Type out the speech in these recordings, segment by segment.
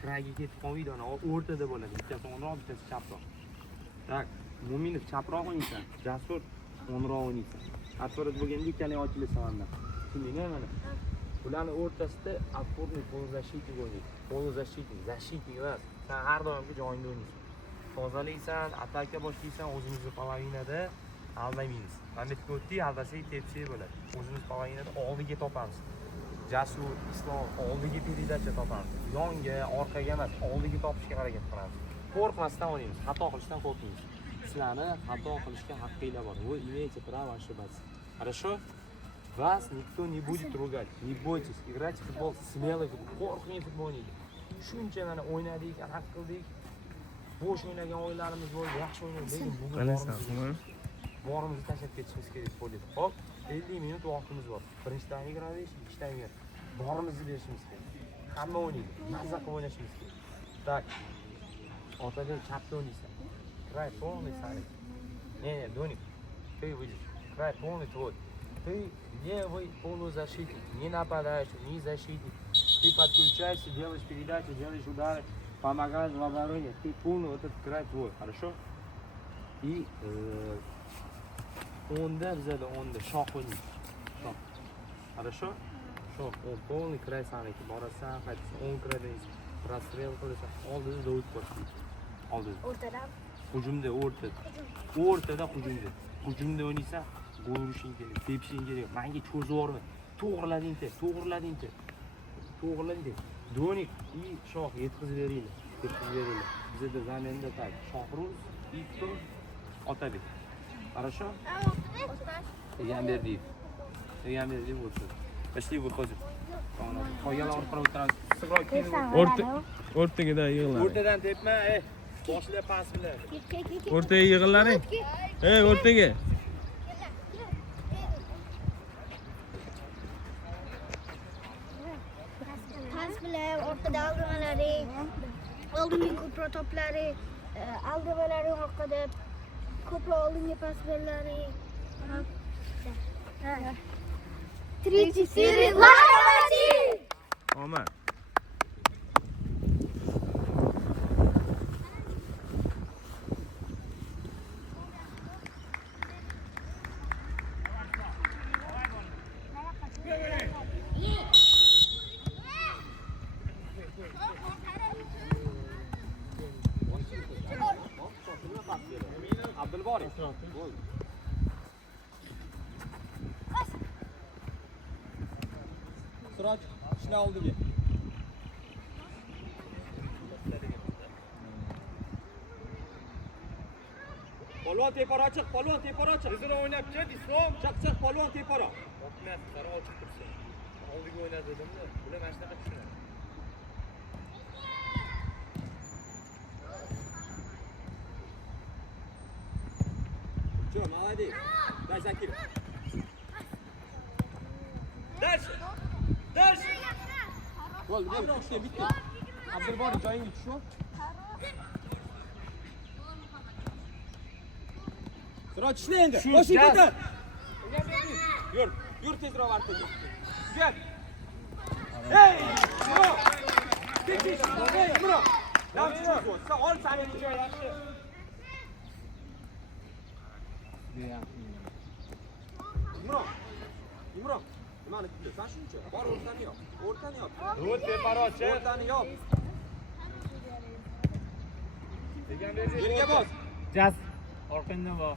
kragiga ketib qolmaydi, ana o'rtada bo'ladi. Bittasi o'nroq, bittasi chaproq. Tak, Mo'minov chaproq o'ynaysan, Jasur o'nroq o'ynaysan. Atvorat bo'lganda ikkalaring ochilasan mana. Tushundingmi mana? Bularning o'rtasida опорный полузащитник o'ynaydi. Poluzashitnik, защитник emas. Sen har doimgi joyingda o'ynaysan. Tozalaysan, ataka boshlaysan, o'zimizni palavinada aldamaymiz. Mana bu o'tdi, aldasak tepsi bo'ladi. O'zimiz palavinada oldiga topamiz. Jasur, Islom oldiga peridacha topamiz. Yonga, orqaga emas, oldiga topishga harakat qilamiz. Qo'rqmasdan o'ynaymiz, xato qilishdan qo'rqmaymiz. Sizlarni xato qilishga haqqinglar bor. Вы имеете право ошибаться. Хорошо? Вас никто не будет ругать. Не бойтесь, играйте в футбол, смелый футбол. Qo'rqmay futbol o'ynaylik. Shuncha mana o'ynadik, anaqa qildik. Bo'sh o'ynagan o'yinlarimiz bo'ldi, yaxshi o'ynadik. Lekin bugun borimizni tashlab ketishimiz kerak bo'ldi. Hop, 50 minut vaqtimiz bor. Birinchi taymga kiravesh, ikkinchi taymga. Borimizni berishimiz kerak. Hamma o'ynaydi, mazza qilib o'ynashimiz kerak. Tak. Otabek chapda o'ynaysan. Край полный, Саня. Не, Доник, ты выйдешь. Край полный твой. Ты левый полузащитник. Не нападаешь, не защитник. Ты подключаешься, делаешь передачи, делаешь удары, помогаешь в обороне. Ты полный, вот этот край твой. Хорошо? И onda bizada onda shoh o'ynaydi. Shoh. Хорошо? Shoh, он полный край saniki. Borasan, qaytasan, 10 kiradaysan. Rastrel qilasan. Oldida Davud boshlaydi. Oldida. O'rtadan. Hujumda o'rtada hujumda. Hujumda o'ynaysan, gol urishing kerak, tepishing kerak. Menga cho'zib yorma. To'g'rilading. Donik и shoh yetkazib beringlar. Bizda zaminda tak. Shohruz, Ikto, Otabek. Хорошо? Egamberdiyev bo'lsa. Пошли выходим. Qo'yganlar orqaga o'tiramiz. O'rtaga yig'iladi. O'rtadan tepma, boshla pas bilan. O'rtaga yig'illaring. O'rtaga. Pas bilan orqada aldimalari, oldingi ko'proq toplari, aldimalari orqada ko'proq oldingi pas berlari. 3-4 Lavachi! Omad. Abdulbori. Siroj, ishla oldiga. Polvon tepara ochiq. O'zini o'ynab ket, Islom. Chiq, polvon tepara. O'tmas, qara ochiq tursin. Oldiga o'ynadi dedimda. Bular mana shunaqa tushunadi. Что, молодец. Дай закинь. Дальше. Gol, bitti. Abdulbori joyingga tushib. Siroj ishla endi. Boshing ko'tar. Yur tezroq orqaga. Gel. Hey! Tekish. Hey, bro. Davchi. Sen ol sani joy yaxshi. Imron. Nimani kutdi? Sen shuncha. Bor o'rtani yop. Do'd beparochi. O'rtani yop. Yerga bos. Jas. Orqangdan bor.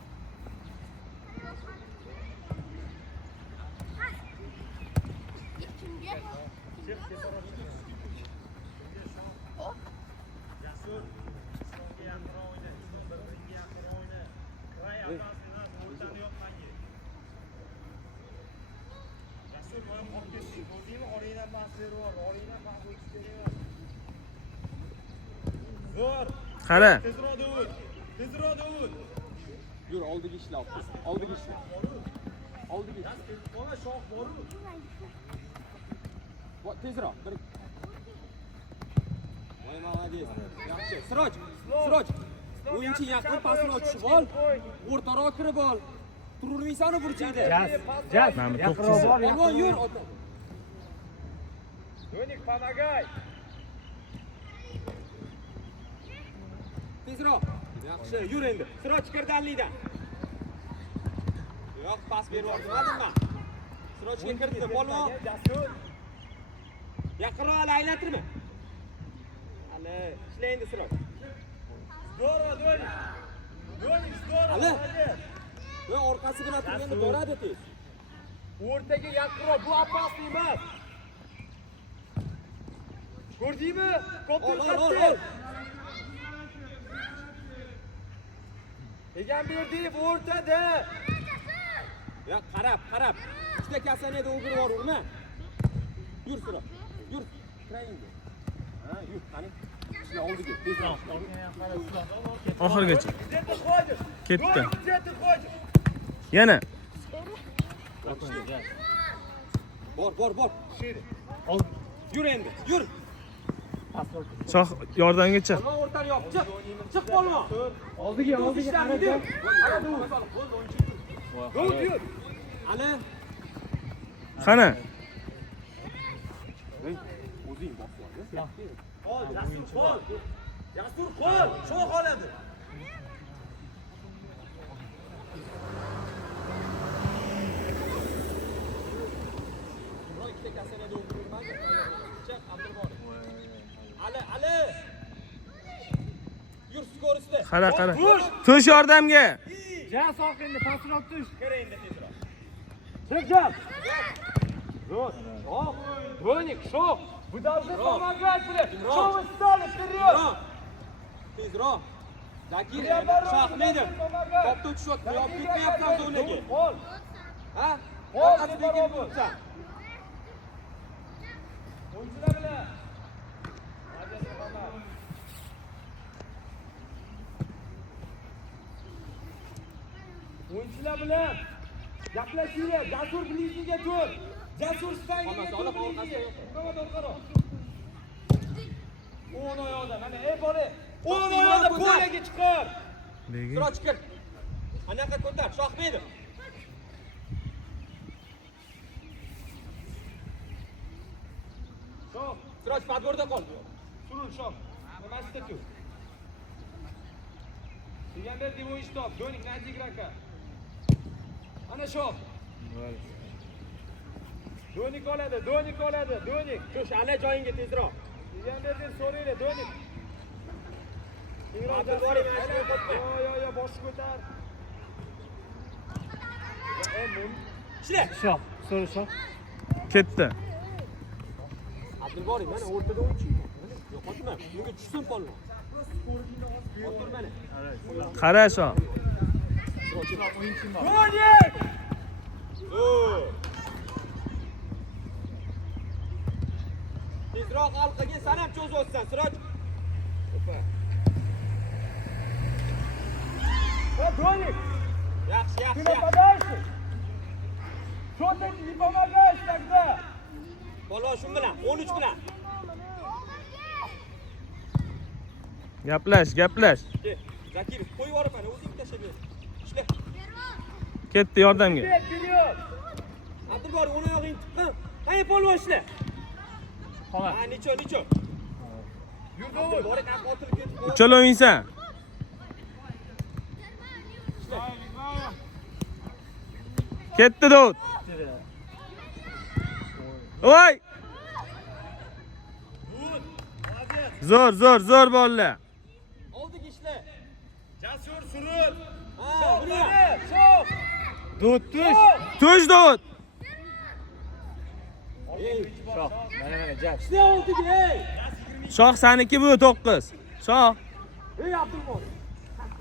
Qara. Tezroq Davud. Yur, oldiga ishla. Oldiga. Mana shoh bor-ku. Tezroq. Voy, молодец. Yaxshi. Siroj. O'yinchi yaqin pasini ochib ol. O'rtaroq kirib ol. Tururmaysan burchingda. Jas. Mana to'qqiz. Polvon yur. Donik, помогай. tezroq. Yaxshi, yur endi. Siro chiqir danlikdan. Yo'q, pas berib yubormadimmi? Sirojga kirdi, polvon. Yaqinroq hali aylantirma. Hali, ishla endi Siroj. Здорово, Доник. Donik, здорово. Hali. Yo, orqasi bilan turganda boradi tez. O'rtaga yaqinroq, bu opasniy emas. Ko'rdingmi? Koptirib Egan berdik o'rtada. Ya qarab. Ikkita kasaneda o'g'ri bor, urma. Yur Siroj. Yur. Kirayinga. Ha, yur, qani. Ishla oldiga, tezroq. Oxirigacha. Ketdi. Yana. Bor. Yur endi, yur. Shoh yordamga chiq. Polvon o'rtani yop, chiq polvon. Oldiga. Ishlamidi. Yur. Ali. Qani? O'zing bos. Jasur qo'l. Shu qoladi. Ikkita kasanada o'g'irmadi. Chiq, Abdulbori. Ali. Yur skoriste. Qara. Tush yordamga. Ja, soqinni pastroq tush. Kir endi tezroq. Chiqjan. Zo'r. Donik, shoh. Bu davlat pomogать, блядь. Что вы стали вперед? Tezroq. Zakir, Shahmedov. Topni utishyapti. Yo'q, ketmayapsan zonaga. Qo'l. Ha? Qo'l, Orqasiga bo'lsa. O'yinchilar bilan. O'yinchilar bilan gaplashinglar. Jasur bilingiga tur. Jasur stangiga tur. O'ng oyoqda mana bola. O'ng oyoqda poyaga chiqar. Siroj chiqir. Anaqa ko'tar, Shahmedov. Shoh, Siroj podborda qol. surun shoh. Nimasi ku? Siganber devoy stop. Donik Nazi игрока. Ana shoh. Donik oladi. Donik. Tush, Ali joyingga tezroq. Siganberdan so'raydi, Donik. Abdulbori mana shu qo'ydi. Yo, bosh ko'tar. Ishla. Shoh, so'ra shoh. Ketdi. Abdulbori mana o'rtada o'yinchi. Yo'qotma. Bunga tushsin polvon. O'tir mana. Qara shoh. Donik! Tezroq halqaga sanab cho'zyapsan, Siroj. Donik! Yaxshi. Ты нападаешь? Что ты не помогаешь тогда? Polvon shu bilan, 13 bilan. Gaplash. Zakirov qo'yib yuborib mana o'zing tashlab ber. Ishla. Ketdi yordamga. Вперед! Abdulbori o'ng oyog'ing tiqqin. Qani polvon ishla. Xola. Ha, necho. Abdulbori ham otilib ketdi. Uchala o'yinsan. Ketdi Davud. Voy! Zo'r bolalar. Oldiga ishla. Jasur surun. Ha, buni. Shoh! Davud tush Davud. Shoh. Mana jas. Ishla oldiga, ey. Shoh saniki bu 9. Shoh. Ey Abdulbori.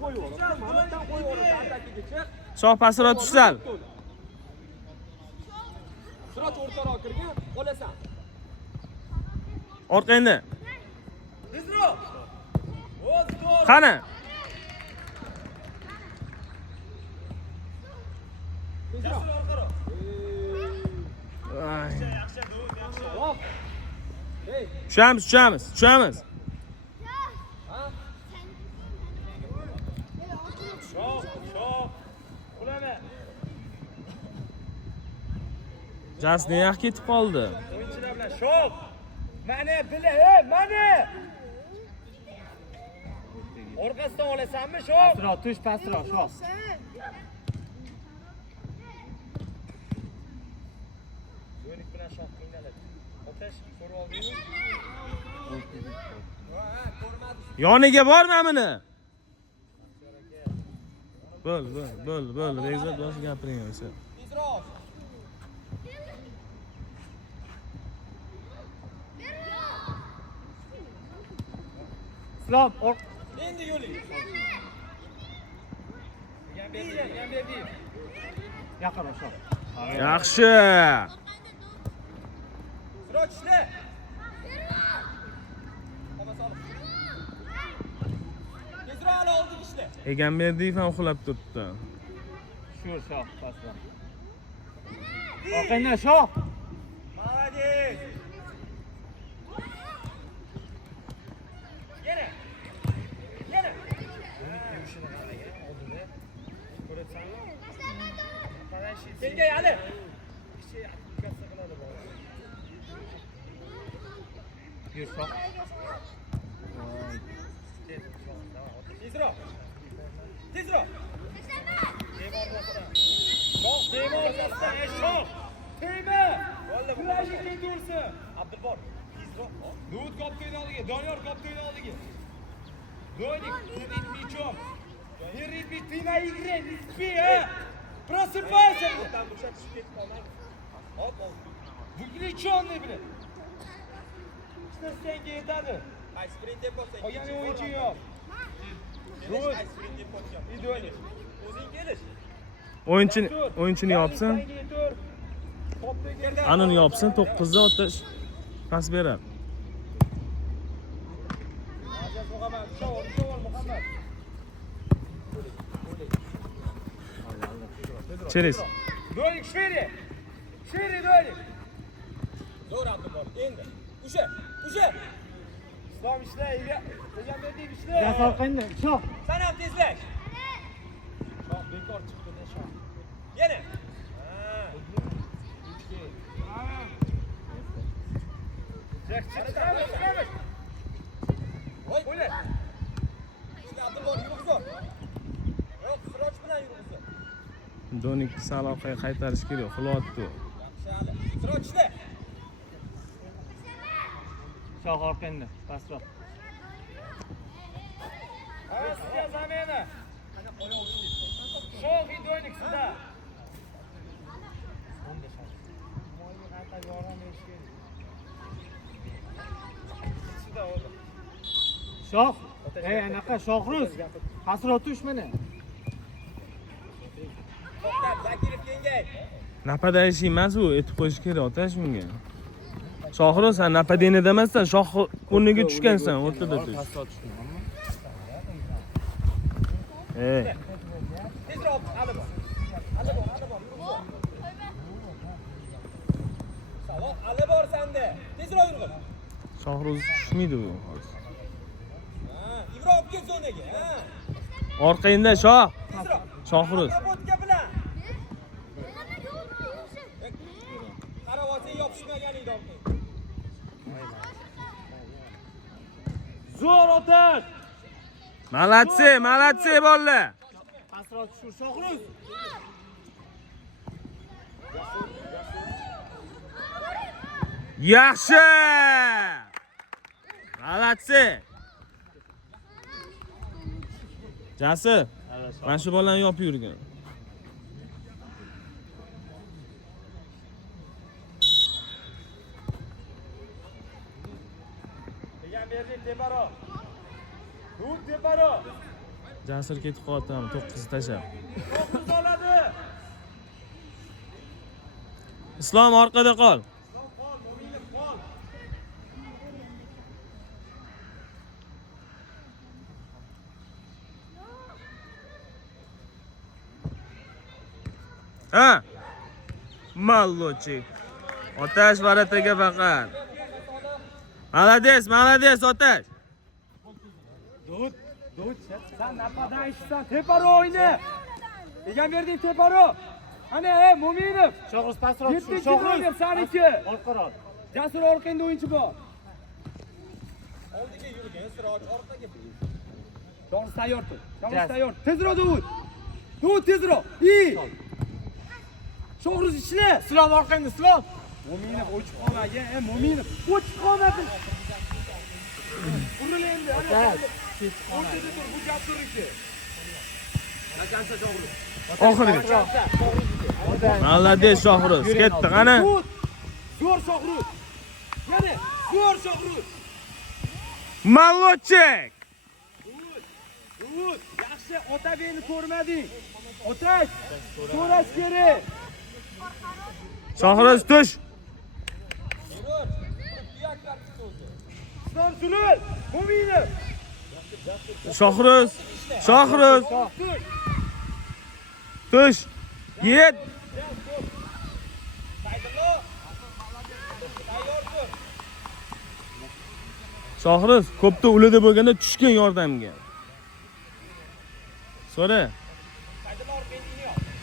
Qo'yib yuborib. Mamatdan qo'yib yuborib, atakiga chiq. Shoh pasroq tushsal. Siroj o'rtaroq kirgan, qolasan. Orqangda. Tezroq. O'z to'g'ri. Qani? Jasur orqaroq. Ay. Yaxshi, Davud, yaxshi. Hop. Ey, Tushamiz. Shoh. Qulama. Jas nega ketib qoldi? O'yinchilar bilan shoh. Mana bila, mana. Orqa Orqasidan olasanmi shu? Pastroq, tush pastroq, shoh. Yo'lik bilan shoh qiynaladi. Otash ko'rib oldingmi? Yoniga borma meni. Bo'l. Bekzod bosh gapiring o'zi. Tezroq. Islom, Endi yo'lik. Berdi. yaqin shoh. Yaxshi. Siroj ishla. Tezroq ala oldik ishla. Egamberdiyev ham uxlab turibdi. Shu shoh pastroq. Orqangdan shoh. Молодец. Yana. Kengay Ali. Yur shoh. Tezroq. Temor orqasidan shoh. Tegma. Kurashni kengursin. Abdulbor. Tezroq. Davud koptoyni oldiga, Doniyor koptoyni oldiga. Donik, мячом. Не рыби, ты на игре, не спи, а! Просыпайся! Выключенный, блин! Что senga yetadi? Qolgani o'yinchi yo'q. Davud. Idonik. O'zing kelish. O'yinchini yopsin. Anini yopsin, 9 da otash pas beradi. Через. Donik шире! Шире, Donik! Zo'r Abdulbor, endi. Usha! Islom ishla, Egamberdiyev ishla! Gas orqangdan shoh. Sen ham tezlash! Shoh bekor chiqdi, shoh. Yana! Chiqamiz! Voy! O'yla! Abdulbor yurg'izor! Yo'q, Siroj bilan yurg'izor! Donik Saloqqa qaytarish kerak, uxlayapti. Siroj ishla! Shoh orqangdan pastroq. Sizga zamena! Shoh Donik sizda! Shoh. Anaqa Shohruz. Pastroq tush meni. To'xtab, Zakirov kengay! Napadash emas u, etib qo'yish kerak otash bunga. Shohruz, sen napadiyni demasdan, shoh o'rniga tushgansan, o'rtada tush. Tezroq, Ali bor. Savoq, Ali bor senda. Tezroq yurg'in. Shohruz tushmaydi bu hozir. Ibro olib ket zonaga, ha? Orqangda shoh. Tezroq. Shohruz. Robotga bilan. Qaravotga yopishmaganingni olib. Zo'r otash. Молодцы, bolalar. Pastroq tushur Shohruz. Yaxshi! Молодцы. Jasur, mana shu bolani yopib yurgan. Egamberdiyev teparo. Dur teparo. Jasur ketib qoldi, 9 tashab. 9 oladi. Islom orqada qol. Qol, Mo'minov qol. Ha? Mallochi. Otash varataga faqat. Молодец, otash. Davud, sen napadan ishsan, teparo o'yna. Egamberdiyev teparo. Ana, Mo'minov. Shohruz pastroq tushur. 7-chi saniki. Orqaroq. Jasur orqangda o'yinchi bor. Oldiga yurgan Siroj orqaga. Shohruz tayyor tur. Shohruz tayyor. Tezroq Davud. Davud tezroq. İyi. Shohruz ishla. Islom orqangda, Islom. Mo'minov o'chib qolmagin. Mo'minov o'chib qolmadin. Urildi endi. O'rtada tur, bu Jasurniki. Qancha Shohruz? Oxirgi. Молодец, Shohruz. Ketdi, qani. Zo'r Shohruz. Yana zo'r Shohruz. Молодчик. Davud, yaxshi Otabekni ko'rmading. Otak, so'rash kerak. Shohruz tush. Islom Sulul, Mo'minov. Shohruz. Shohruz. Tush. Yet. Shohruz ko'pda ulida bo'lganda tushgan yordamga. So'ra.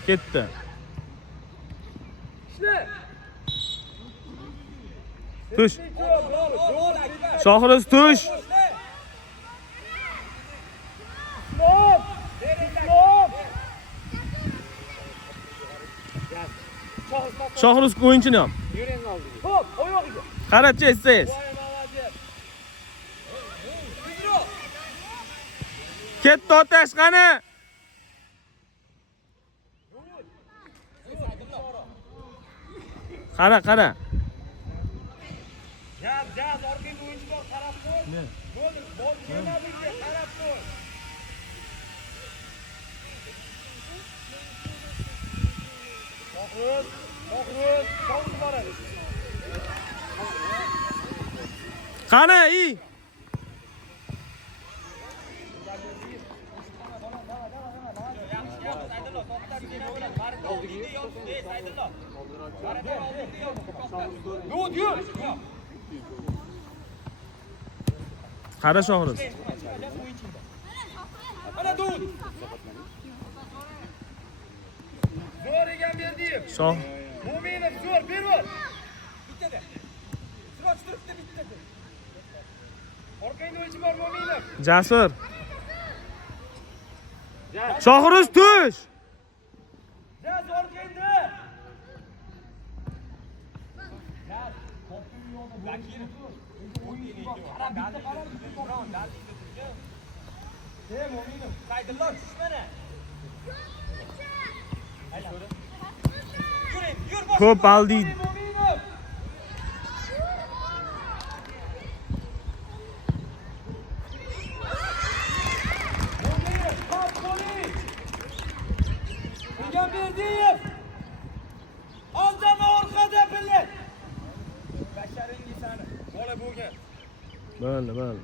Ketdi. Tush. Shohruz tush. Shohruz o'yinchini ham. Hop, oyog'iga. Qarachi esiz. Ketdi otash qani. Qara. Jaz, orqangda o'yinchi bor, qarab qo'y. Bo'ldi, kelmadingga qarab qo'y. Shohruz boradi. Qani, i. Davud, yur. Qara Shohruz. Ana Davud. Zo'r ekan berdim. Mo'minov zo'r, berver. Bittada. Siroj turibdi bittada. Orqangda o'yinchi bor Mo'minov. Jasur. Shohruz tush. Jaz orqangda. Jaz, qo'pning yo'lda Zakir. Mo'minov, Saydullo tushmana. Ko'p aldi. Mo'minov. Berdiyev. Oldama orqada bilib. Basharingi sani. Bola bo'lgan. Bo'ldi.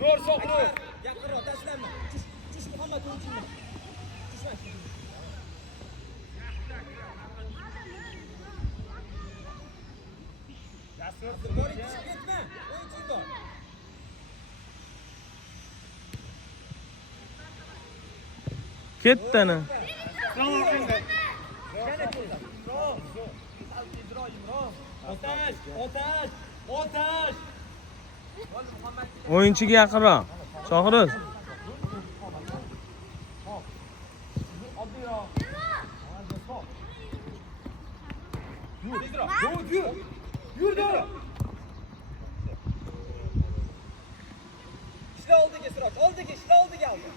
Zo'r Shohruz. Yaqinroq tashlama. Tush Muhammad o'yinchini. Tushma. Jasur, bor ketma. O'yinchi bor. Ketdini. Otash. O'yinchiga yaqinroq. Shohruz. Yur doğru. İşte oldu ki Sıraç. Oldu ki aldı.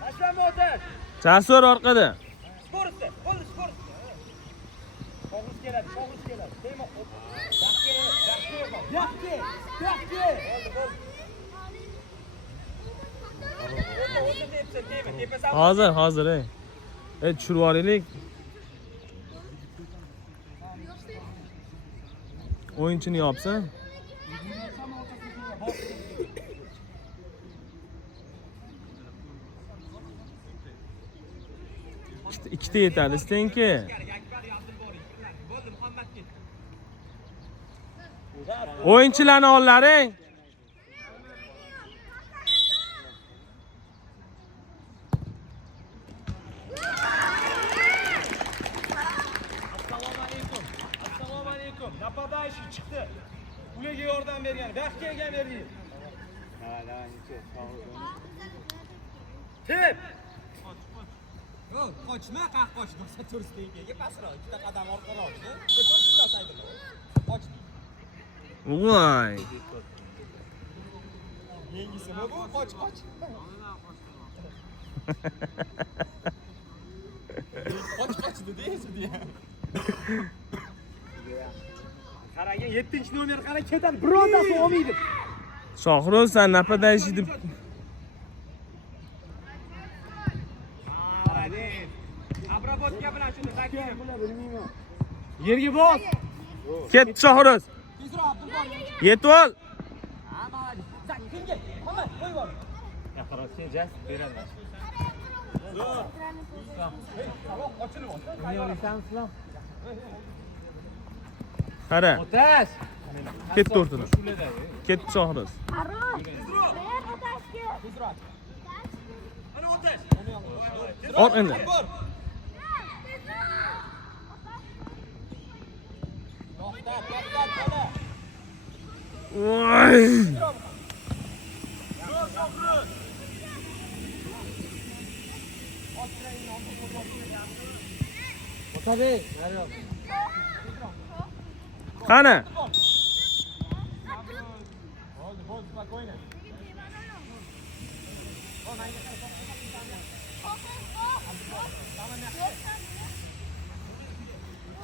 Başlanma Otash. Jasur orqada. Skor üstü. Skor üstü. Shohruz keladi. Deyma. Yaxki. Hozir, ey. Tushirib olaylik. O'yinchini yopsin. Ikkita yetadi, senki. O'yinchilarni ollaring. ishi chiqdi. Ularga yordam bergan, vaqt kelgan berding. Tep. Yo'q, qochma, qaq qochdi. To'rtga pasroq, ikkita qadam orqaroq. To'rtda saydlar. Qochdi. Voy. Yengisi nima bu? Qoch. Qoch dedi ya. Qarang, 7-nomer qara ketadi, birontasi olmaydi. Shohruz sen napada ishi deb Abrabotga bilan shuni zakir. Yerga bos. ket Shohruz. Yetib ol. Zakirga. Mana, qo'y bor. Yaxshiroq jas beradi. Savoq ochilib olsa. Yo'qsanizlar. Qara, Otash. ketdi o'rtadan. Ketdi Shohruz. Aroq. Ber otashga. Ana otash. Ot endi. Voy. Otabe. Qani? Bo'ldi, spokойно.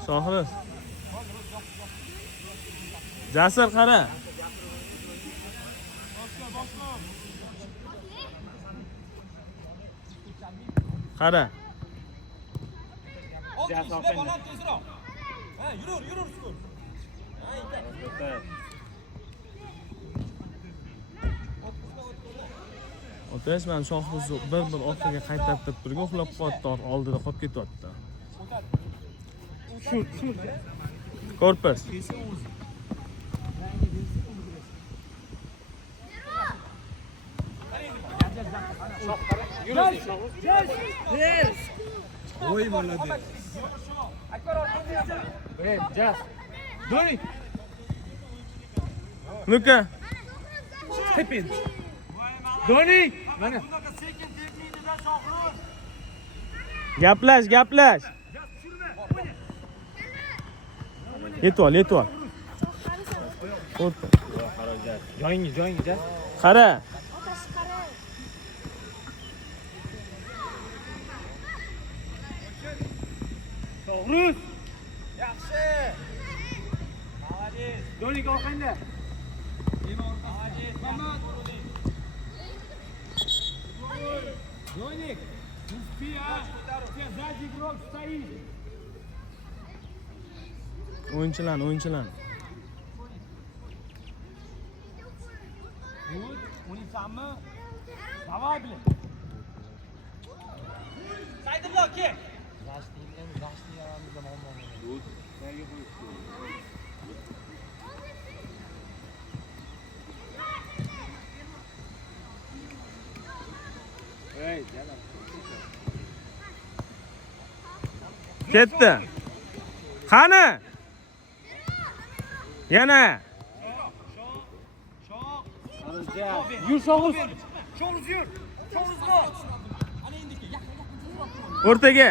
Shohruz. Jasur qara. Qara. Yurur, sukun. Otash men Shohruzni bir orqaga qaytarib turgan, uxlab qoldi, oldida qolib ketyapti. Shurt. Korpus. Voy молодец. Jas. Doni. Nuka. Tepin. Doni. Mana. Gaplash. Yetib ol. O'rta. Joyingi jas. Qara. Otash qara. To'g'ri. Yaxshi. Молодец. Donik orqangda. Молодец. Donik. Успей, Тебя сзади игрок стоит. O'yinchilar. Вот, unisami. Давай, блин. Saydullo, kel. Ketdi. Qani? Yana. Yur Shohruz. Shohruz yur. Shohruz bor. O'rtaga.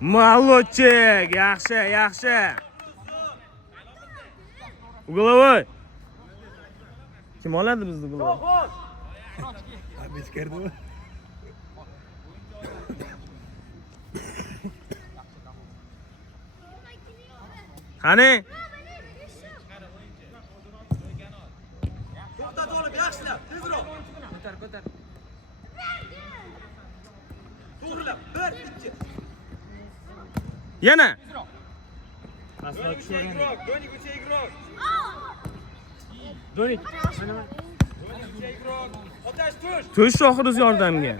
Молодчик, yaxshi. Ugovoy. Kim oladi bizni ugovoy? Bechkardimi? Qani? To'xtat olib, yaxshilab, tezroq. Ko'tar. To'g'rilab, 1 2. Yana. Donik uchay igrok. Donik. Otash tush. Tush Shohruz yordamga.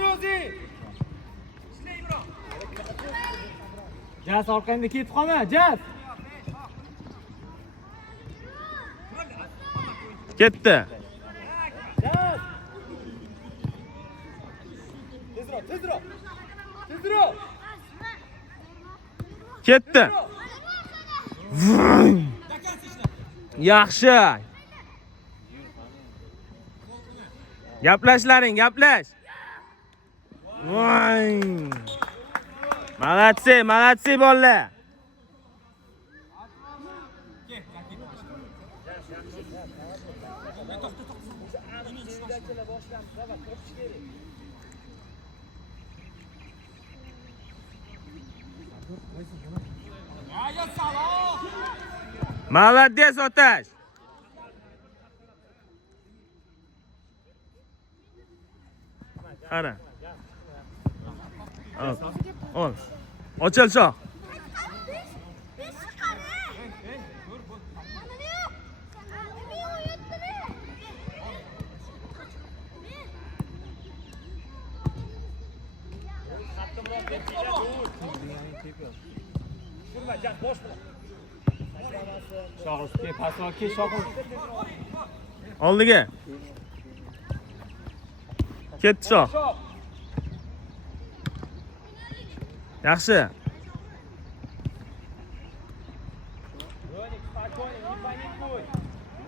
Rozi. Jas orqangda ketib qolma, Jas. Ketdi. Tezroq. Ketdi. Yaxshi. Gaplashlaring, gaplash. Voy. Malatsi bolalar. Молодец, Otash. Qara. Ol. Ochil shoh. Shohruxga pasroqqa shohrux. Oldiga. Ketdi shoh. Yaxshi.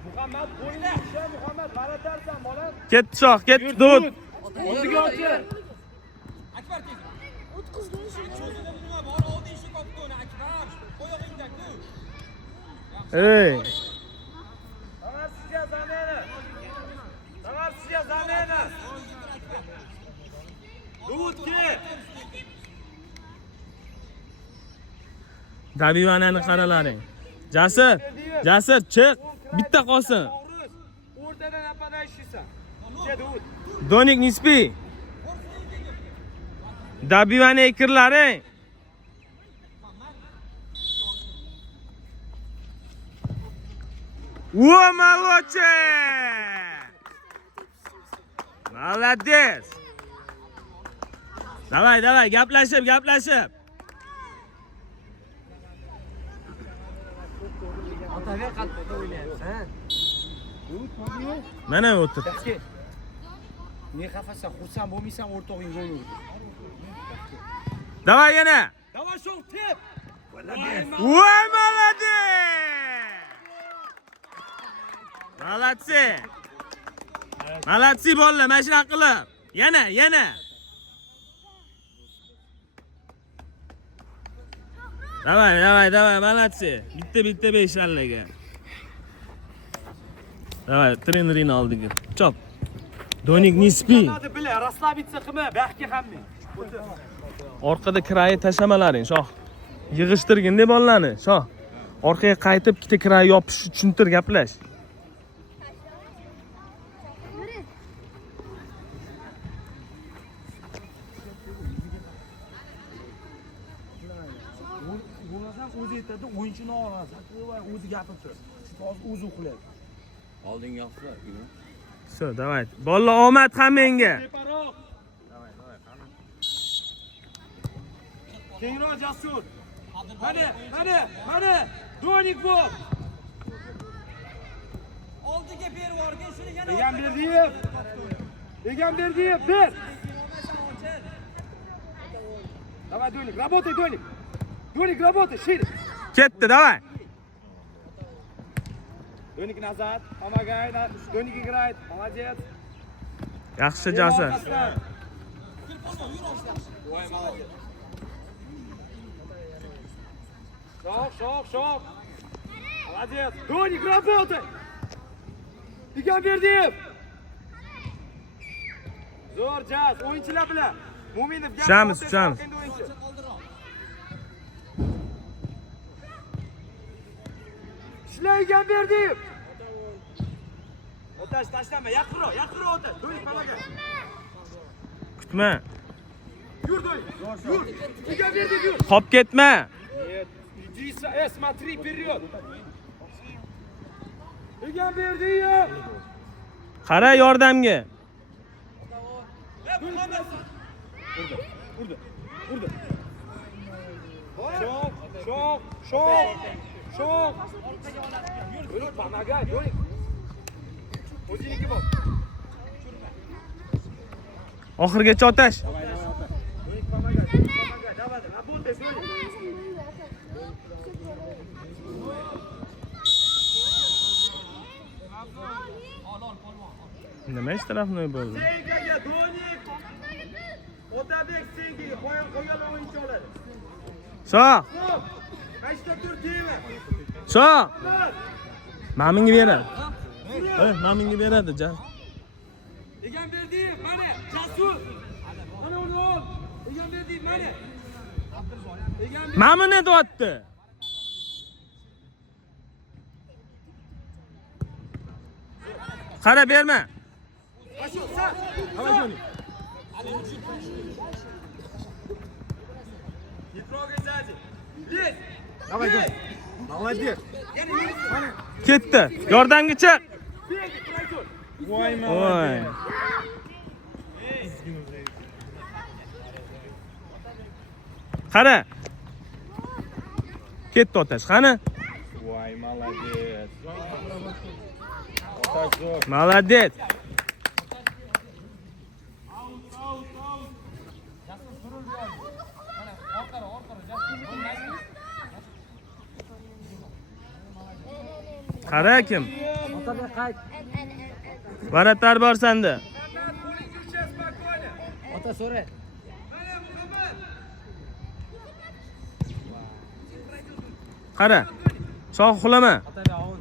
Muhammad bo'yna, Muhammad baratarsan bolam. Ketdi shoh, ketdi Dud. Oldiga ochir. Akbar tez. Cho'zida nima bor? Oldi eshik olib qo'yna Akbar. Oyog'ingda-ku. Ey. Sizga zamena. Dudki. Dabivanani qaralaring. Jasir, chiq. Bitta qolsin. O'rtadan apadayshiysan. Dud. Donik nisbi. Dabivani kirlaring. Во, молодец! Молодец! Давай, gaplashib. Otaga qattiq o'ylayapsan. Mana o'tir. Ne xafasan, xursand bo'lmaysan, o'rtog'ing gol urdi. Давай yana. Давай shoh tep. Voy, молодец! Молодцы bolalar, mana shunaqa qilib. Yana. Давай, молодцы. Bitta 5 rallaga. Давай, trenerini oldiga. Chop. Donik nisbi. Hadi bila, raslabitsa qilma, baxtga hamma. Orqada kirayi tashamalaring, shoh. Yig'ishtirgin-da bolalarni, shoh. Orqaga qaytib ikkita kirayi yopish tushuntir, gaplash. Bo'lmasam o'zi aytadi, o'yinchini olasan. O'zi gapirib turadi. Hozir o'zi uxlaydi. Oldinga yoqsa. Все, давай. Bolalar omad hammangga. Teparoq. Kengroq Jasur. Mana. Donik bo'l. Oldiga berib yuborgin, shuni yana. Egam Berdiyev, ber. Давай, Доник, работай, Доник. Доник, работай, шире. Ketdi, давай. Доник назад, помогай, Доник играет, молодец. Yaxshi Jasur. Шок. Молодец. Доник, работай. Egam Berdiyev. Zo'r Jaz, o'yinchilar bilan. Mo'minov Tushamiz. Ishlaygan Berdiyev. Otash tashlama, yaqinroq Otash. Donik pomogay. Kutma. Yur Donik. Yur. Egam Berdiyev yur. Qolib ketma. Нет. Иди, смотри вперед. Egam Berdiyev. Qara yordamga. Urdi. Şok. Yürü, помогай, Donik. O'ziniki bor. Oxirgacha Otash. Donik, помогай. Давай, работай, Donik. Nima ishtirafnoy bo'ldi? Sengaga Donik. Otabek sengaga qo'ygan o'yinchi oladi. Shoh. Qayerda tur deymi? Shoh. Maminga beradi. Maminga beradi, jan. Egan berdim, mana Jasur. Mana uni ol. Egan berdim, mana. Mamin aytibdi. Qara berma. Nitroga sadi. Lez. Давай, давай. Молодец. Ketdi. Yordamga chiq. Voy Voy. Qara. Ketdi otash, qani? Voy, молодец. Молодец. Qara kim? Otabek qayt. Varatlar bor senda. Ota so'ra. Qara. Shoh uxlama. Otabek ovun.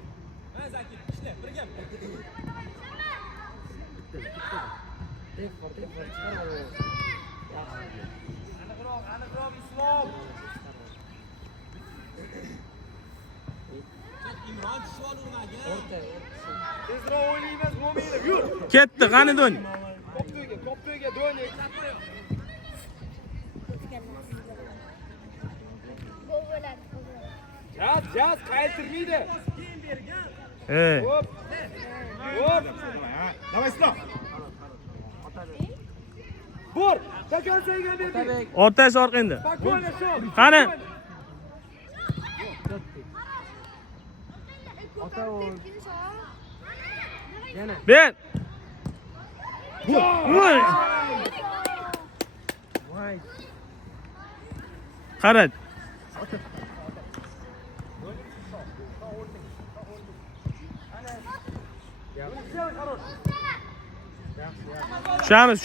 Tezroq o'ynaymiz, Mo'minov. Yur. Ketdi, qani do'n. Koptoyga Donik. Gol bo'ladi. Jaz qaytirmaydi. Hop. Hop. Давай сюда. Bor. Takan senga berdim. Otabek. Otash orqangda. Spokойно, shoh. Qani? Ota ovun. Yana. Ber. Voy. Voy. Qara. Tushamiz.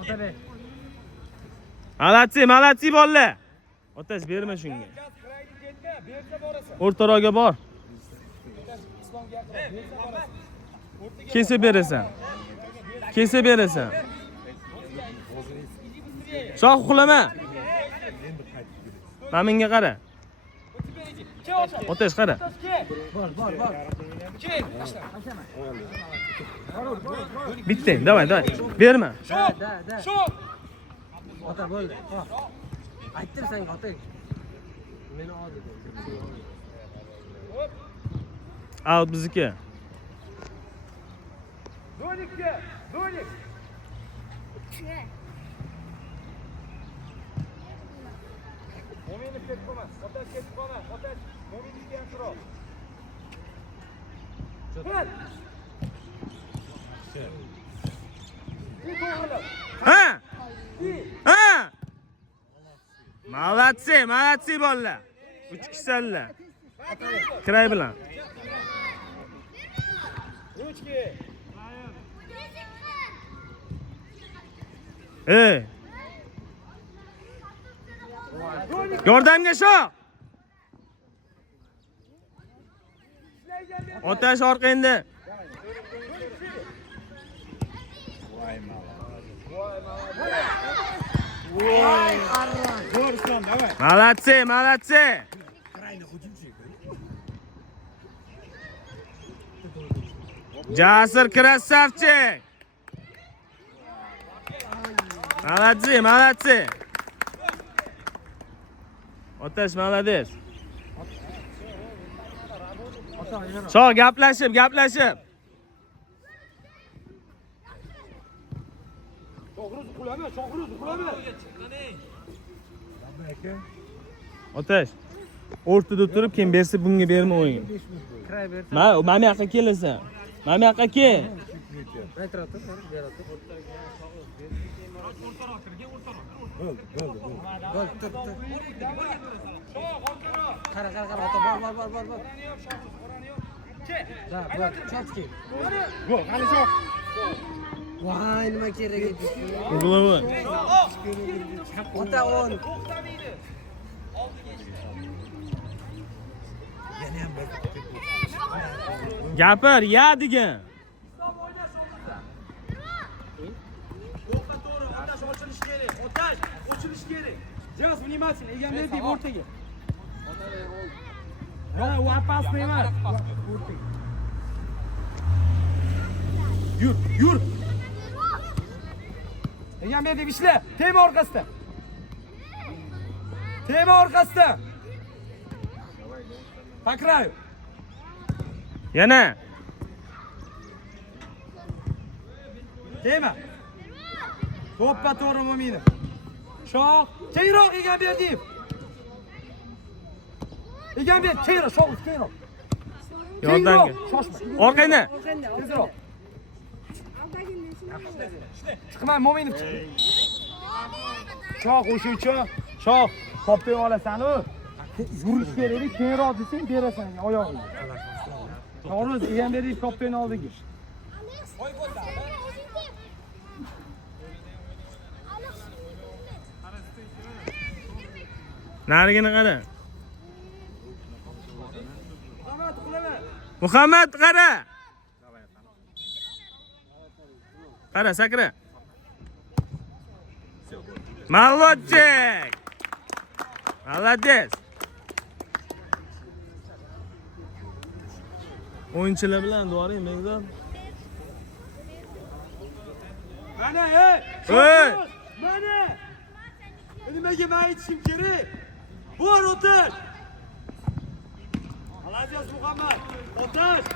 Otabek. Молодцы bolalar. Otash berma shunga. O'rtaroqga bor. Kesib berasan. Shoh uxlama. Maminga qara. Otash qara. Bor. Bitta, davay. Berma. Da. Shoh. Ota bo'ldi. Aytdim senga ota. Meni oldi. Out bizniki. Donikga. Donik. Mo'minov ketib qolmas. Otash ketib qolmas. Otash Mo'minovga yaqinroq. Kel. Ha! Молодцы bolalar. 3 kishilar. Kiray bilan. Ruchki. Yordamga shoh. Otash orqangda. Молодцы. Jasur красавчик. Молодцы. Otash молодец. Shoh gaplashib. Shohruz uxlama. Otash. O'rtada turib, keyin bersa bunga berma o'yin. Kiray ber. Mana bu yoqqa kelasan. Mana bu yoqqa kel. Aytirato, berato. Gol. Qara, ota bor. Da, bak, chatki. Bu, qani shoh. Voy, nima kerak edi? Uyg'lama. Ota on. Gapir, ya degan. To'xta to'g'ri, otash ochilish kerak. Otash ochilish kerak. Jaz, внимательно, egamni deb o'rtaga. Ha, u opasniy emas. Yur, yur. Egamni deb ishla. Tema orqasida. Tema orqasida. По краю. Yana. Tema. To'ppa to'g'ri Mo'minov. Shoh, keyinroq egamni deb. Egamni keyinroq, shoh, keyinroq. Yordamga. Shoshma. Orqangda. Tezroq. Chiqma, Mo'minov chiq. Shoh o'shuncha. Shoh, topib olasan-u. Yurish kerak, keyinroq desang berasan oyog'ingni. To'g'ri, egan berib koptoyni oldiga. Narigini qara. Muhammad qara. Qara, sakra. Молодчик. Молодец. O'yinchilar bilan do'ring, Megzor. Mana, ey! Ey! Mana! Nimaga men aytishim kerak? Bor o'tash. Молодец, Muhammad. O'tash!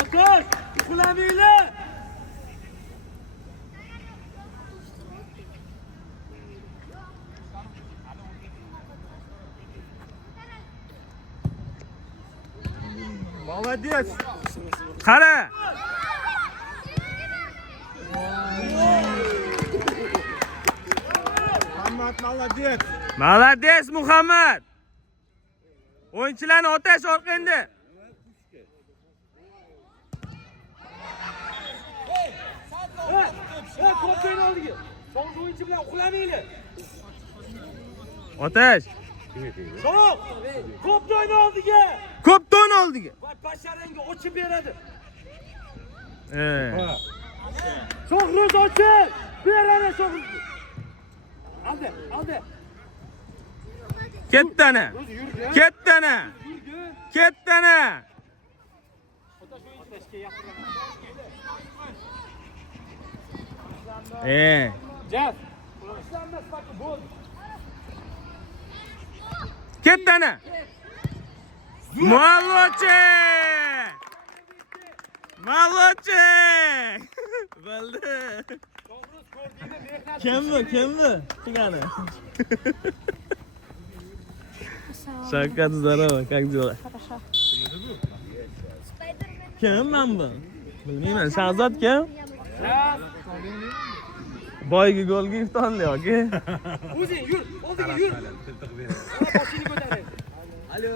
O'tash! Uxlamanglar. Молодец. Qara. Muhammad молодец. Молодец, Muhammad. O'yinchilarni otash orqangda. Ey, koptoyni oldiga. Shoh o'yinchi bilan uxlamanglar. Otash. Shoh! Koptoyni oldiga. Ko'p to'n oldiga. Va basharangga ochib beradi. Shoh ro'z ochib. Beradi shoh. Aldi, aldi. Ketdana. Ketdana. Ketdana. Jaf. Ketdana. Молодчик. Молодчик. Bo'ldi. Kimmi? Qilgani. Shavkat, здорово, как дела? Kim men bu? Bilmayman, Shahzod kim? Boyga golga iftorli yoki? O'zing yur, oldiga yur. Mana boshingni ko'tar. Alo.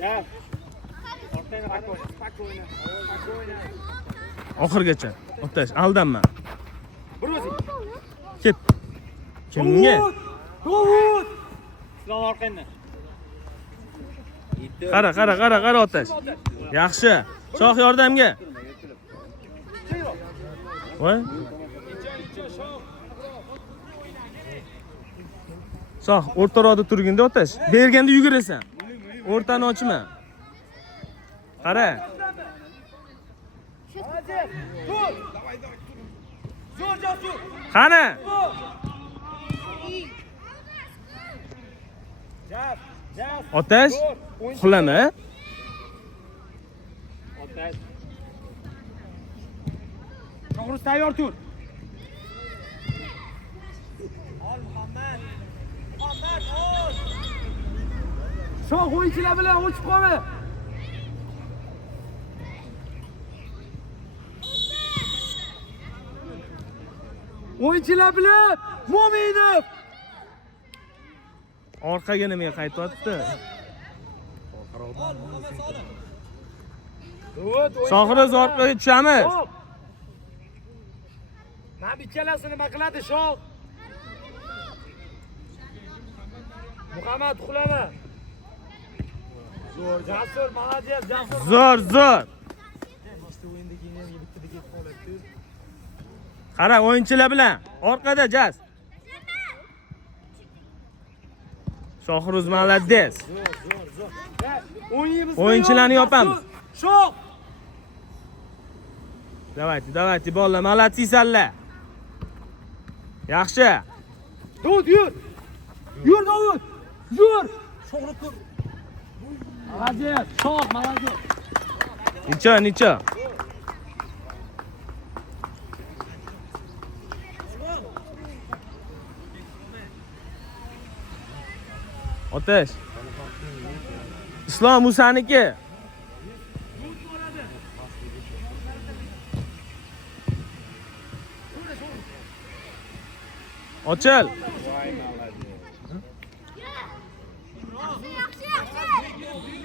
Jaf. Ortangni qaqo'y. Spokойно. Oxirgacha. Otash, aldanma. Bir o'zing. Ket. Kimga? Davud! Silan orqangdan. Qara Otash. Yaxshi. Shoh yordamga. Voy. Shoh, o'rtaroqda turganda Otash. Berganda yugurasan. O'rtani ochma. Qara. Dur! Zo'r jasur! Qani? Jaf, jaf. Otash, uxlama. Otash. To'g'ri tayyor tur. Ol Muhammad. Muhammad ol. Shoh o'yinchilar bilan o'chib qolma. O'yinchilar bilan Mo'minov. Orqaga nimaga qaytyapti? Ol Muhammad Solih. Shohroz orqaga tushamiz. Mana bu ikkalasi nima qiladi, Shoh? Muhammad uxlama. Zo'r, Jasur, молодец, Jasur. Zo'r. Qara o'yinchilar bilan orqada Jas. Shohruz молодец. O'yinchilarni yopamiz. Shoh! Давайте, bolalar, молодцисizlar. Yaxshi. Davud, yur. Yur, Davud. Yur. Shohni tur. Молодец, Shoh, молодец. Nicho. Otash. Islom Musaniki. Ochil.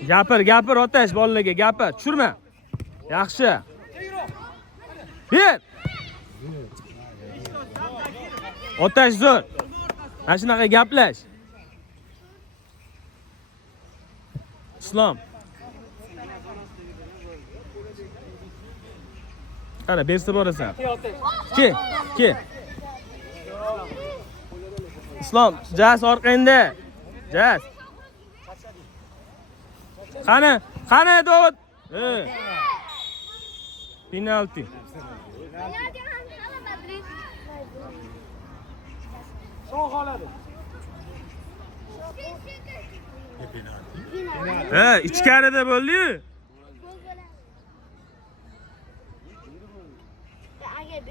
Gapir Otash bolalarga gapir. Tushirma. Yaxshi. Ber. Otash zo'r. Mana shunaqa gaplash. Islom. Qara, bersa borasan. Ke. Islom, Jas orqangda. Jas. Qani Davud. Penalti. Shoh oladi. Ichkarida bo'ldi-yu. Agar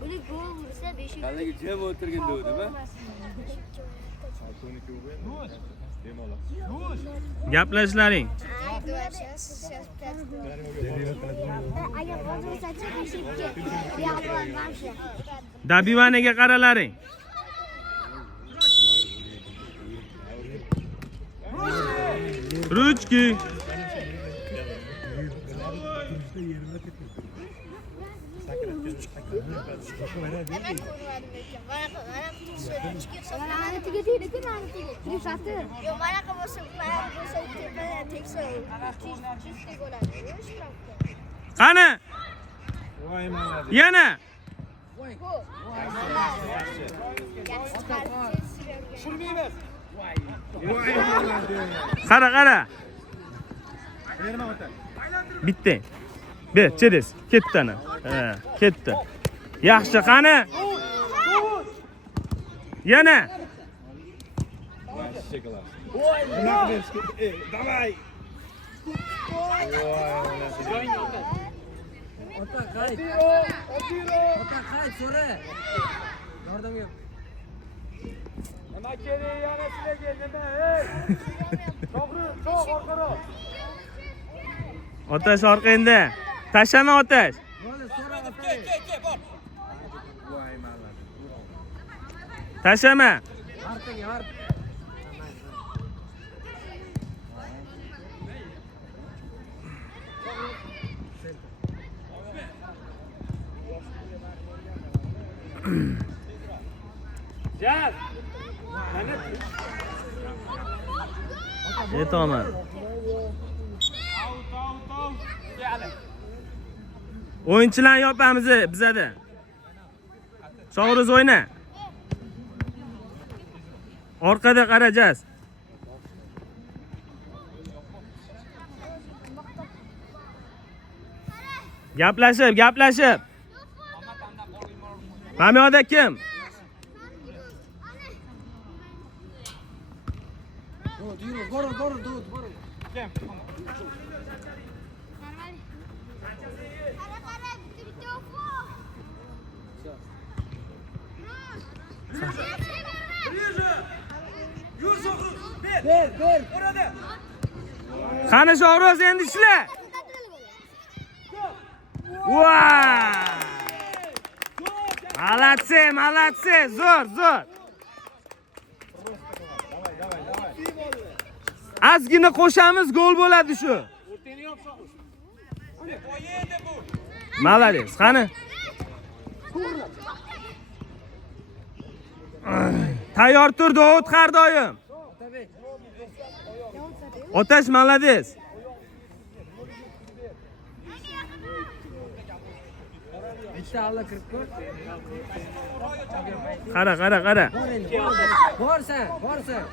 buni gol ursa 5. Qanday jim o'tirgan Davudmi? Gaplashlaring. Agar gol ursa-chi 5. Dabivaniga qaralaring. Ruchki. Qani? Yana. Qara. Bitta. Ber, chedes. Ketdi ana. Ketdi. Yaxshi, qani? Yana. Давай. Ota qayt so'ra. Yordamga. Nima kerak yana sizlarga? Nima? Ey! Shoh orqaroq. Otash orqangda. Tashlama Otash. Ke, bor. Tashlama. Arqaga. Jas. Yetaman. O'yinchilarni yopamiz bizada. Shohruz o'yna. Orqada qarajaz. Gaplashib. Mana bu yoqda kim? Bor. Yur Shohruz. Ber. Orada. Qani Shohruz endi ishla. Молодцы, zo'r. Azgina qo'shamiz, gol bo'ladi shu. O'rtani yop Shohruz. Qo'yedi bu. Malades. Qani? Tayyor tur Davud har doim. Otash malades. Bitta alla kirib ko'r. Qara. Borsan. Ko'rding?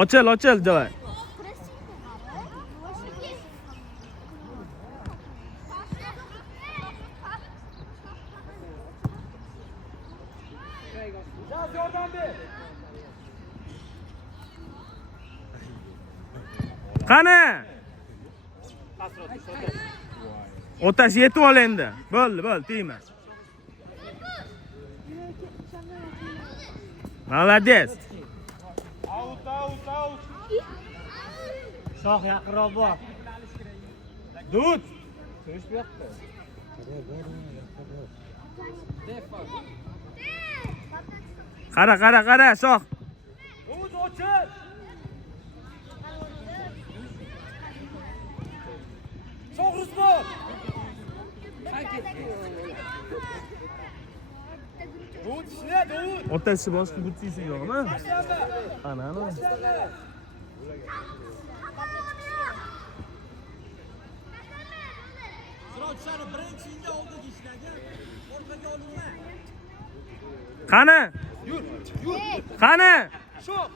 Ochil, joy. Yordam ber. Qani? Otash yetib ol endi. Bo'ldi, tegma. Malades. Out. Shoh yaqinroq bor. Dud. Ko'rish bu yoqda. Qara, Shoh. Dud ochil. Shoh Rusmon. Dud ishla, Dud. Otashi boshqa butisi yo'qmi? Ana. Sirojchani birinchingda oldiga ishlagan. Orqaga olinglar. Qani? Qani? Shoh.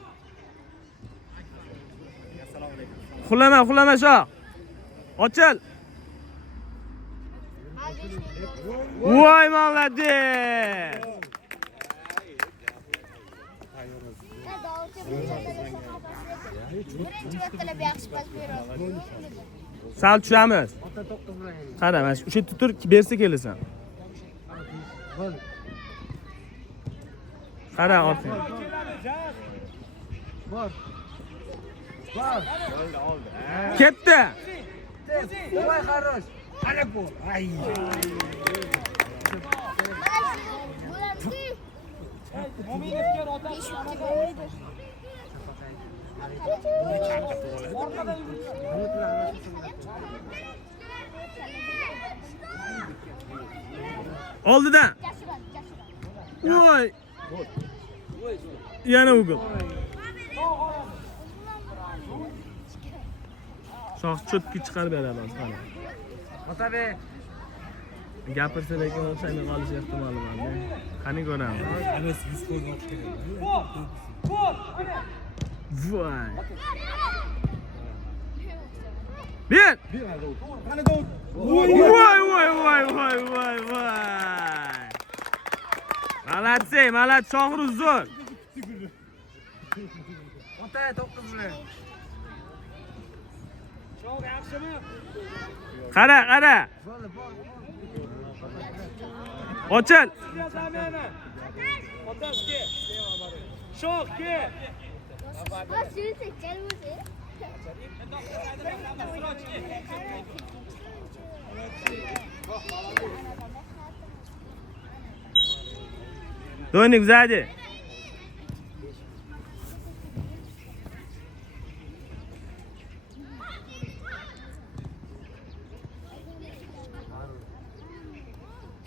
Xulama Shoh. Ochil. Voy malades. Birinchi vaqtlar yaxshi pas beradi. Sal tushamiz. Qara, mana o'sha yerda tur, bersa kelasan. Qara, orqaga. Bor. Ketdi. Voy xarosh. Ana gol. Ay. Mo'minovga ro'ta. Oldida. Voy. Yana o'g'il. Shoh cho'tki chiqarib beradi qani. Otabek. Gapirsa lekin o'xshamay qolish ehtimoli bor. Qani ko'ramiz. Bor. Voy. Ber. Qani Dud. Voy. Malad Shohruz zo'r. Ota 9 bilan. Shoh yaxshimi? Qara. Ochil. Zamena. Otasiga. Shoh ke. Do'nik sзади.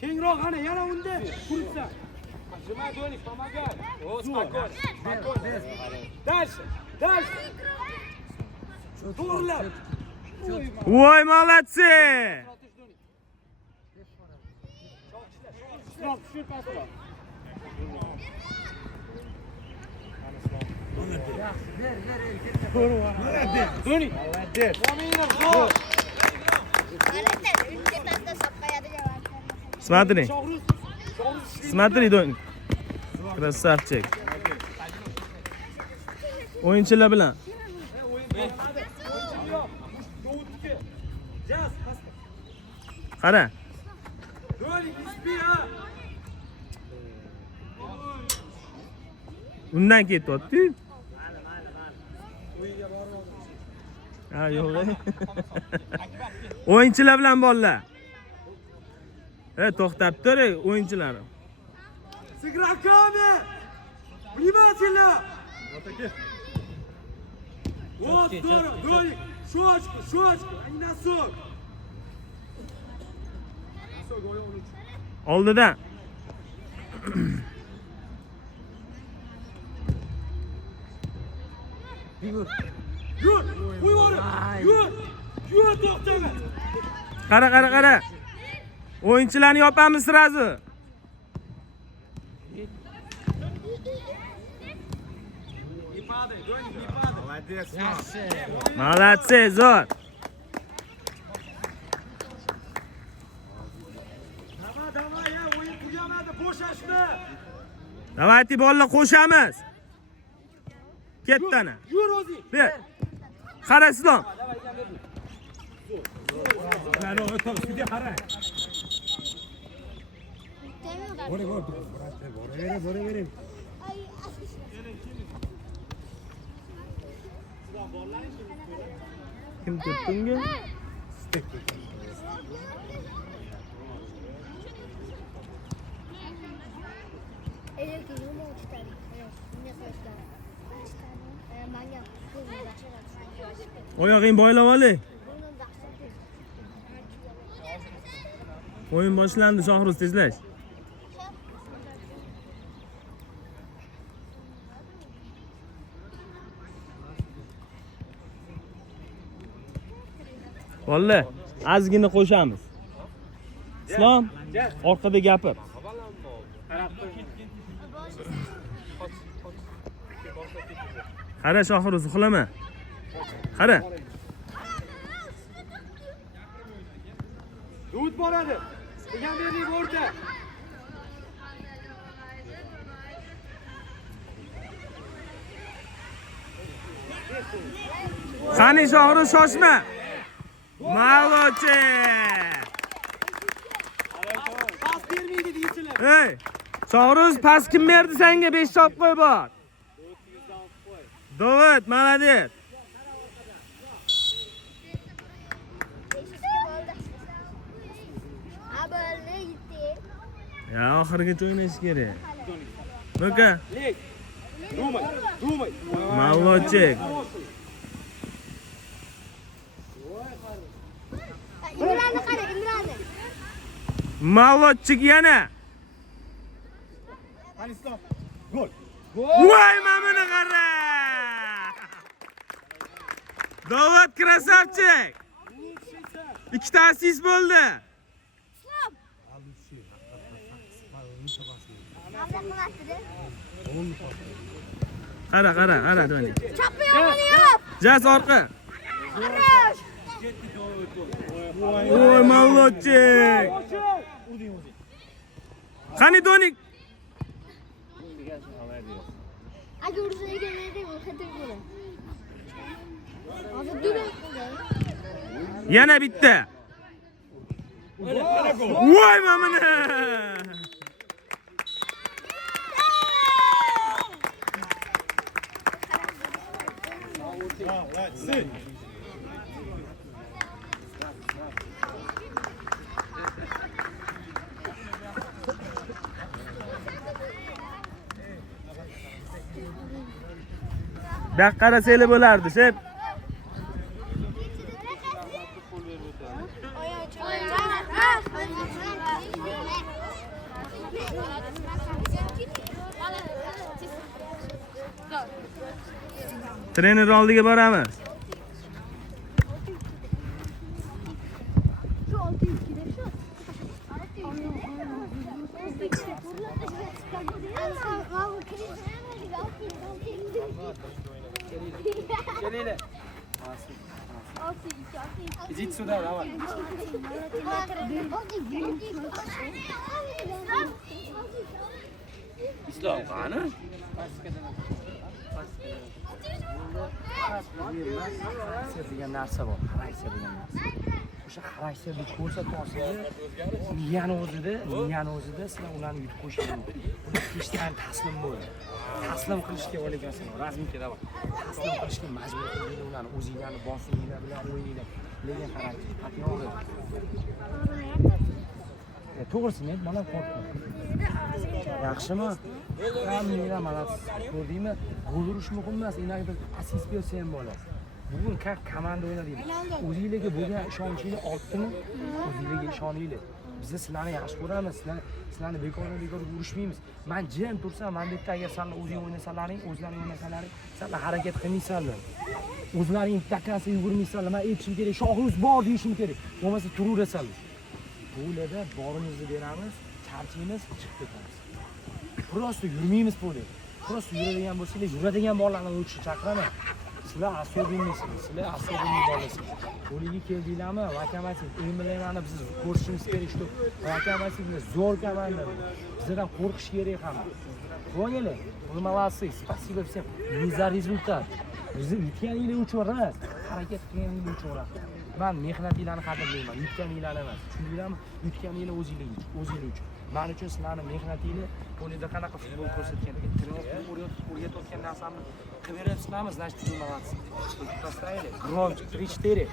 Kengroq qani, yana unda kursa. Jima Do'nik, помогай. O, spokойно. Дальше. To'g'rilab. Voy, молодцы. Tushir pastroq. Do'nik. Mo'minov zo'r. Смотри, Shohruz. смотри, Do'nik. Красавчик. O'yinchilar bilan. Qara. Do'nik ispi ha. Undan ketyapti. Ha, yo'q. O'yinchilar bilan bolalar. To'xtab tur, o'yinchilar. С игроками! Внимательно! Вот здорово! Доник! Şu ochki. Aynan sok. Sok oyog'ini uch. Oldidan. Yur. Qo'y yuborib. Yur to'xtama. Qara. O'yinchilarni yopamiz sirazi. Молодцы, zo'r. Давай, o'yin tugamadi, bo'shashma. Давайте bolalar qo'shamiz. Ketdana. Yur o'zing. Ber. Qara Islom. Ay, Kim ketdingi? Oyog'ing boylab oling. O'yin boshlandi, Shohruz tezlash. Vallahi azgina qo'shamiz. Islom, orqada gapir. Qara Shohruz, uxlama. Qara. Yut boradi. Egamberlik o'rta. Qani Shohruz, shoshma. Maloche. Pas bermaydi deysilar. Hey, Shohruz, pas kim berdi senga? 5 chop qo'y bor. Dovud, молодец. Ya oxirigacha o'ynash kerak. Nuka. Думай. Молодчик. Imronni qara, Imronni. Молодчик yana. Gol. Voy, mamani qara. Dovud krasavchik. 2 ta assist bo'ldi. Qara, Doni. Chapni yog'ini yop. Jas orqa. Voy, молодчик. Qani Doni? Agar ursa ekanlar-da, xatar bo'ladi. Hozir durang. Yana bitta. Voy, mamani. Dak qarasanglar bo'lardi, shep. Trener oldiga boramiz. Shu 600 kilo shu. Kelinglar. Idите сюда, давай. Islom qani? Xarakter degan narsa bor. Xarakter degan narsa. O'sha xarakterni ko'rsatyapsiz. Miyani o'zida sizlar ularni yutib qo'yishingiz mumkin. Ular kechdan taslim bo'ladi. Taslim qilishga o'ylagansiz, razmika davor. Taslim qilishga majbur qiladi ularni, o'zinglarni bosinglar bilan o'ynanglar. Lekin xarakter qatnaydi. To'g'risini ayt, mana qo'rqma. Yaxshimi? Hammanglar malats. Ko'rdingmi? Gol urish muhim emas, inaga bir assist bersa ham bo'ladi. bugun komanda o'ynadingiz. O'zingizga bo'lgan ishonchingizni olibdimi? O'zingizga ishoninglar. Biz sizlarni yaxshi ko'ramiz, sizlarni bekorga urishmaymiz. Men jim tursam, men bitta agar sizlar o'zing o'ynasalaring, o'zlaring o'ynasalaring, sizlar harakat qilmaysanlar. O'zlaring takasi yugurmaysanlar. Men aytishim kerak, shohimiz bor deyishim kerak. Bo'lmasa turaverasanlar. Bo'lada borimizni beramiz, charchaymiz, chiqib ketamiz. Prosta yurmaymiz bo'ladi. Prosta yuradigan bo'lsanglar, yuradigan bolalarni o'tishga chaqiraman. Sizlar asabiymisiniz, sizlar asabiy bolasizlar. Qo'liga keldinglarmi? Vakomativ, emlaymani biz ko'rishimiz kerak shu. Vakomativ zo'r komanda. Bizdan qo'rqish kerak ham. Поняли? Вы молодцы. Спасибо всем. Не за результат. Bizni yutganinglar uchun emas, harakat qilganinglar uchun rahmat. Men mehnatinglarni qadrlayman, yutganinglarni emas. Tushundinglarmi? Yutganinglar o'zinglar uchun. Men uchun sizlarning mehnatinglar, qo'lida qanaqa futbol ko'rsatgan, o'rgatayotgan narsamni qilib berasizlarmi? Значит, вы молодцы. Поставили? Громче, 3-4.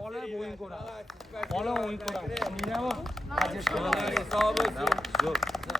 Qola o'yin ko'ramiz. Qola o'yin ko'ramiz. Tushundinglarmi?